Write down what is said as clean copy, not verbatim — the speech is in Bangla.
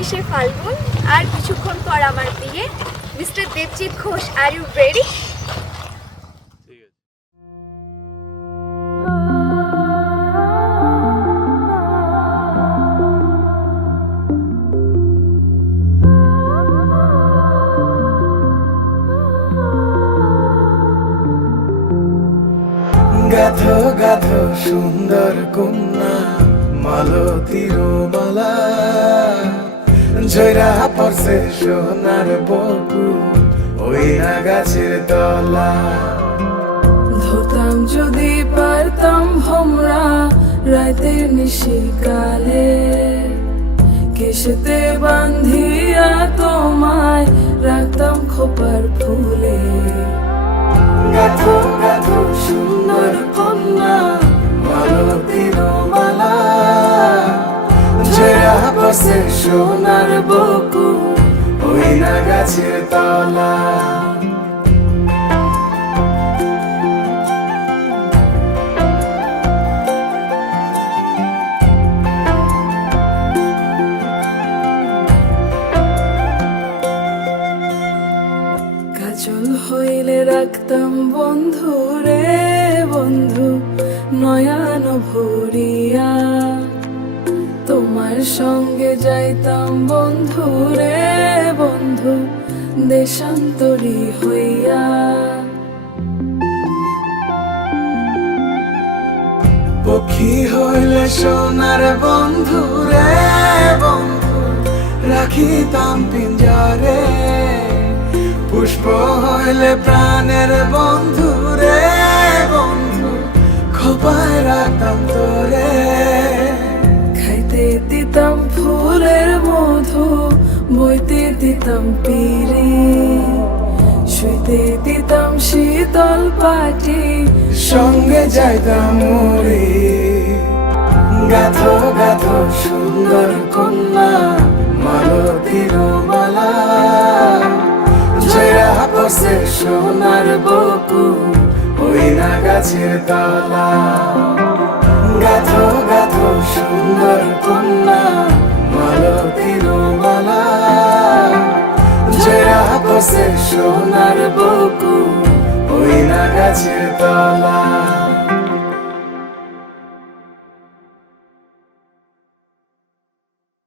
24শে ফাল্গুন, আর কিছুক্ষণ পর আমার বিয়ে। Mister Debjit Ghosh, are you ready? গাথো গাথো সুন্দর কন্যা মালতীর মালা, জয়রা পড়ছে সোনার বকুল ওই না গাছের তলা। ধরতাম যদি পারতাম ভোমরা রাতের নিশিকালে, কেশেতে বান্ধিয়া তোমায় রাখতাম খোপার ফুলে। গাথো গাথো সুন্দর কন্যা মালতীর মালা, জয়রা পড়ছে সোনার বকুল ওই না গাছের তলা। কাজল হইলে রাখতাম বন্ধু রে বন্ধু নয়ন ভরিয়া, তোমার সঙ্গে যাইতাম বন্ধু রে বন্ধু দেশান্তরী হইয়া। পক্ষী হইলে সোনার বন্ধু রে বন্ধু রাখিতাম পিঞ্জরে, পুষ্প হইলে প্রাণের বন্ধু রে বন্ধু খোপায় রাখতাম তোরে। খাইতে দিতাম ফুলের মধু, বইতে দিতাম পিরি, শুইতে দিতাম শীতল পাটি, সঙ্গে যাইতাম মরি। গাথো গাথো সুন্দর কন্যা মালতীর মালা, জয়রা পড়ছে সোনার বকুল ওই না গাছের তলা। গাথো গাথো সুন্দর কন্যা মালতীর মালা, জয়রা পড়ছে সোনার বকুল ওই না গাছের তলা।